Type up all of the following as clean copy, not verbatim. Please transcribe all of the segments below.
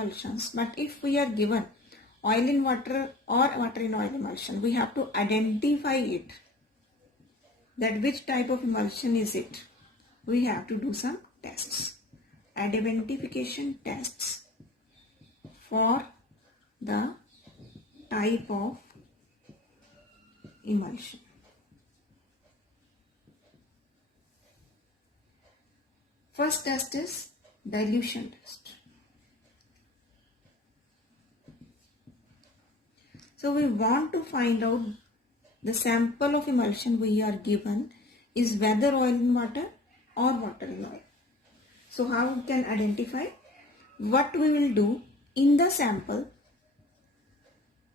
emulsions, but if we are given oil in water or water in oil emulsion, we have to identify it, that which type of emulsion is it. We have to do some tests, identification tests for the type of emulsion. First test is dilution test. So we want to find out the sample of emulsion we are given is whether oil in water or water in oil. So how we can identify? What we will do, in the sample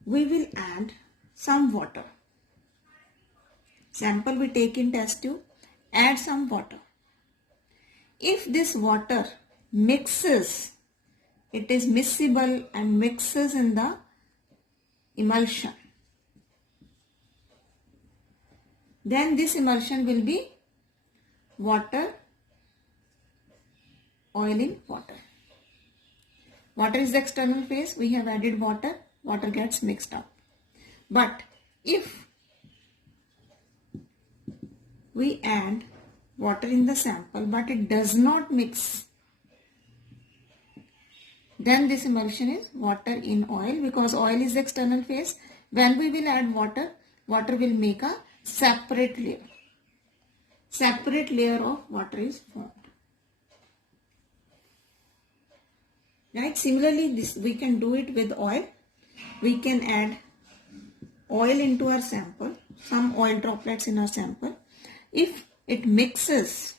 we will add some water. Sample we take in test tube, add some water. If this water mixes, it is miscible and mixes in the emulsion, then this emulsion will be water, oil in water. Water is the external phase, we have added water, water gets mixed up. But if we add water in the sample but it does not mix, then this emulsion is water in oil, because oil is the external phase. When we will add water, water will make a separate layer. Separate layer of water is formed. Right? Similarly, this we can do it with oil. We can add oil into our sample, some oil droplets in our sample. If it mixes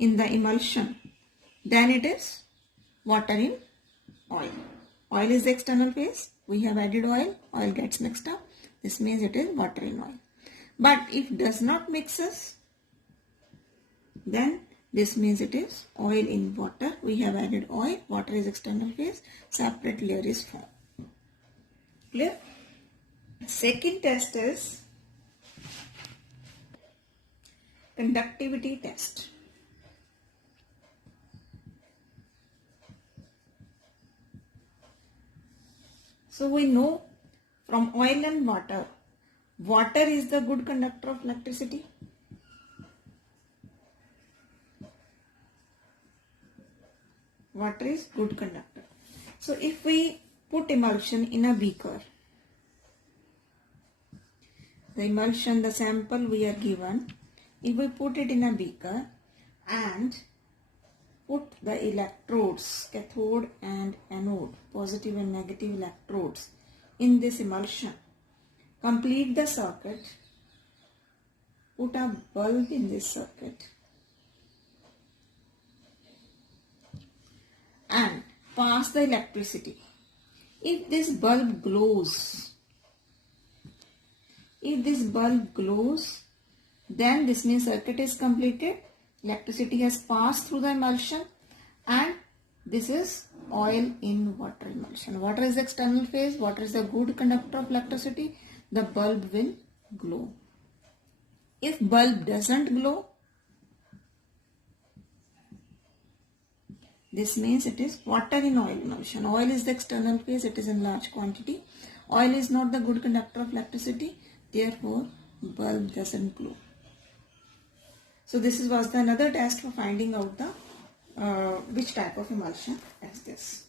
in the emulsion, then it is water in oil. Oil is the external phase. We have added oil, oil gets mixed up. This means it is water in oil. But if does not mixes, then this means it is oil in water. We have added oil, water is external phase, separate layer is formed. Clear? Second test is conductivity test. So we know from oil and water, water is the good conductor of electricity. Water is good conductor. So if we put emulsion in a beaker, the emulsion, the sample we are given, if we put it in a beaker and put the electrodes, cathode and anode, positive and negative electrodes in this emulsion, complete the circuit, put a bulb in this circuit and pass the electricity. If this bulb glows, then this means circuit is completed, electricity has passed through the emulsion, and this is oil in water emulsion. Water is the external phase, water is the good conductor of electricity, the bulb will glow. If bulb doesn't glow, this means it is water in oil emulsion. Oil is the external phase, it is in large quantity. Oil is not the good conductor of electricity, therefore bulb doesn't glow. So this was another test for finding out the which type of emulsion is this.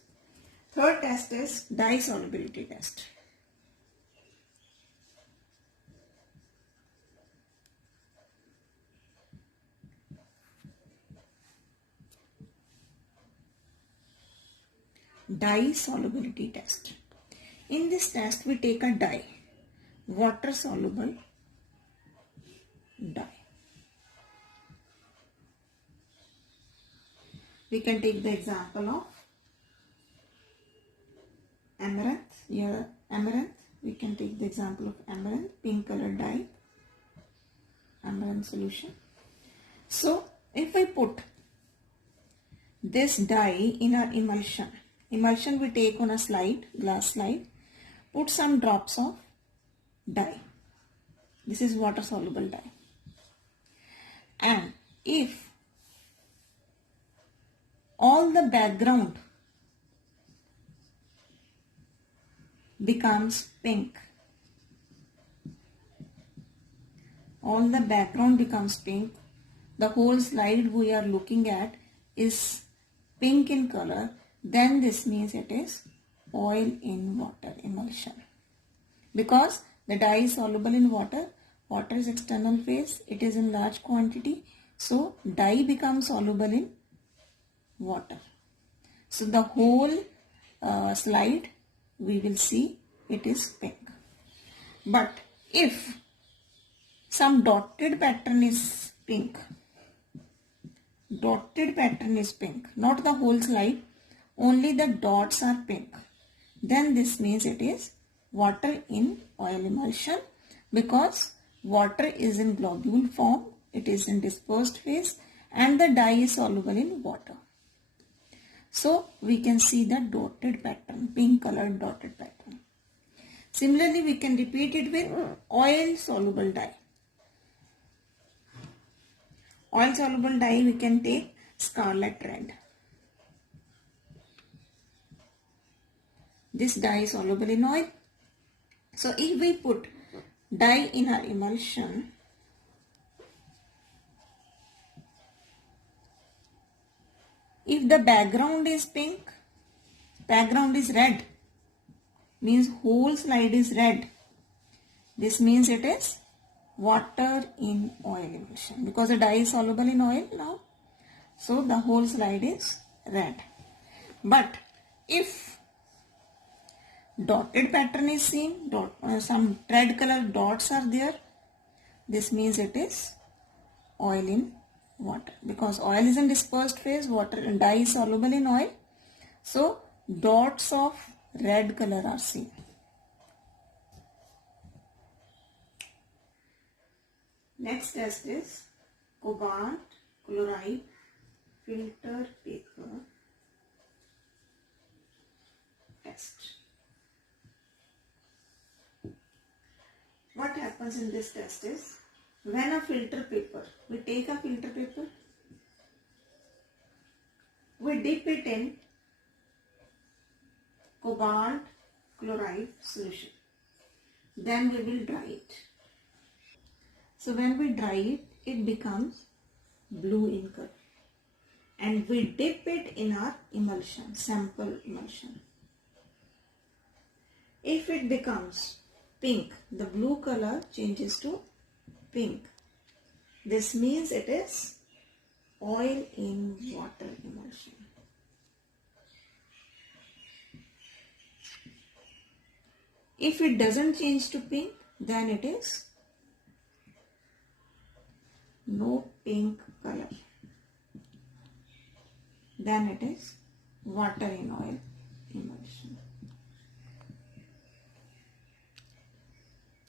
Third test is dye solubility test. Dye solubility test. In this test we take a dye, water soluble dye. We can take the example of amaranth. Here amaranth, we can take the example of amaranth, pink color dye, amaranth solution. So if I put this dye in our emulsion we take on a slide, glass slide, put some drops of dye. This is water soluble dye. And if all the background becomes pink. All the background becomes pink. The whole slide we are looking at is pink in color. Then this means it is oil in water emulsion. Because the dye is soluble in water. Water is external phase. It is in large quantity. So dye becomes soluble in water. So the whole slide we will see it is pink. But if some dotted pattern is pink, not the whole slide, only the dots are pink, then this means it is water in oil emulsion, because water is in globule form, it is in dispersed phase, and the dye is soluble in water. So we can see the dotted pattern, pink colored dotted pattern. Similarly, we can repeat it with oil soluble dye. Oil soluble dye we can take scarlet red. This dye is soluble in oil. So if we put dye in our emulsion, if the background is pink, background is red, means whole slide is red. This means it is water in oil emulsion, because the dye is soluble in oil now. So the whole slide is red. But if dotted pattern is seen, some red color dots are there, this means it is oil in water, because oil is in dispersed phase, water and dye is soluble in oil. So dots of red color are seen. Next test is cobalt chloride filter paper test. What happens in this test is, when a filter paper, we take a filter paper, we dip it in cobalt chloride solution, then we will dry it. So when we dry it, it becomes blue in color, and we dip it in our emulsion, sample emulsion. If it becomes pink, the blue color changes to pink. This means it is oil in water emulsion. If it doesn't change to pink, then it is no pink color. Then it is water in oil emulsion.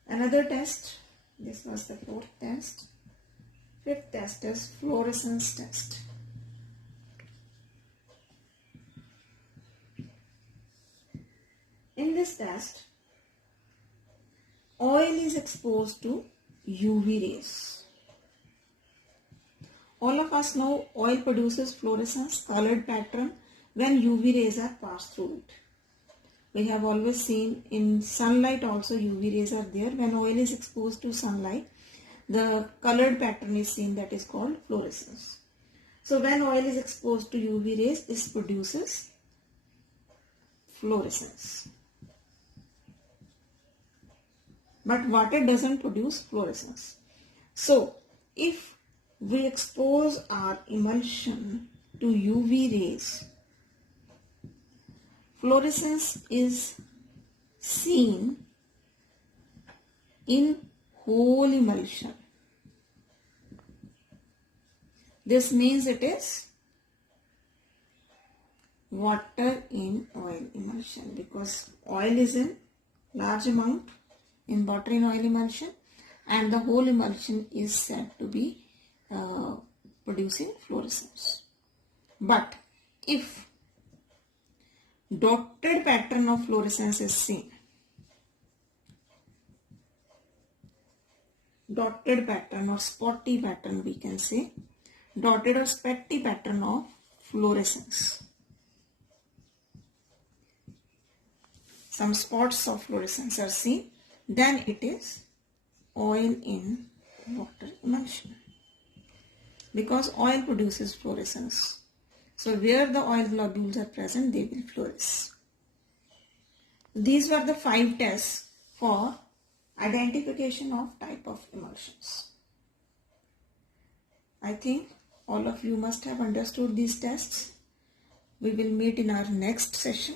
Another test, this was the fourth test. Fifth test is fluorescence test. In this test, oil is exposed to UV rays. All of us know oil produces fluorescence, colored pattern, when UV rays are passed through it. We have always seen in sunlight also UV rays are there. When oil is exposed to sunlight, the colored pattern is seen, that is called fluorescence. So when oil is exposed to UV rays, this produces fluorescence. But water doesn't produce fluorescence. So if we expose our emulsion to UV rays, fluorescence is seen in whole emulsion. This means it is water in oil emulsion, because oil is in large amount in water in oil emulsion, and the whole emulsion is said to be producing fluorescence. But if dotted pattern of fluorescence is seen, dotted pattern or spotty pattern, we can say, dotted or spotty pattern of fluorescence. some spots of fluorescence are seen, then it is oil in water emulsion. Because oil produces fluorescence. So where the oil globules are present, they will fluoresce. These were the 5 tests for identification of type of emulsions. I think all of you must have understood these tests. We will meet in our next session.